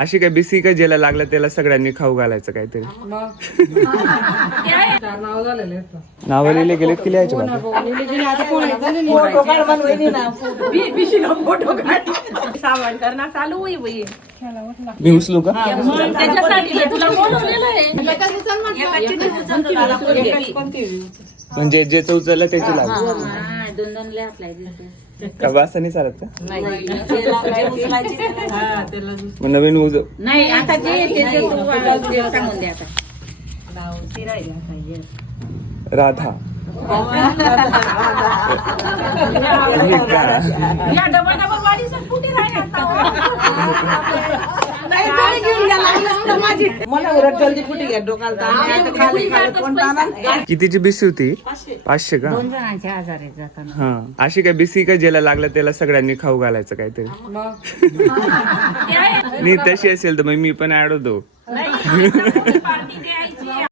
अशी काय बिसी का ज्याला लागलं त्याला सगळ्यांनी खाऊ घालायचं काहीतरी. नाव लिहिले गेले की लिहायचे मी उचलू का? म्हणजे ज्याचं उचललं त्याची लागू का वासाने चालत का? नवीन नाही आता सांगून द्या आता. राधा कितीची बिसी होती? 500 का? 2 जणांचे आजार आहेत जाताना. हा अशी काय बिसी का ज्याला लागलं त्याला सगळ्यांनी खाऊ घालायचं काहीतरी. नाही तशी असेल तर मग मी पण ऍड होतो.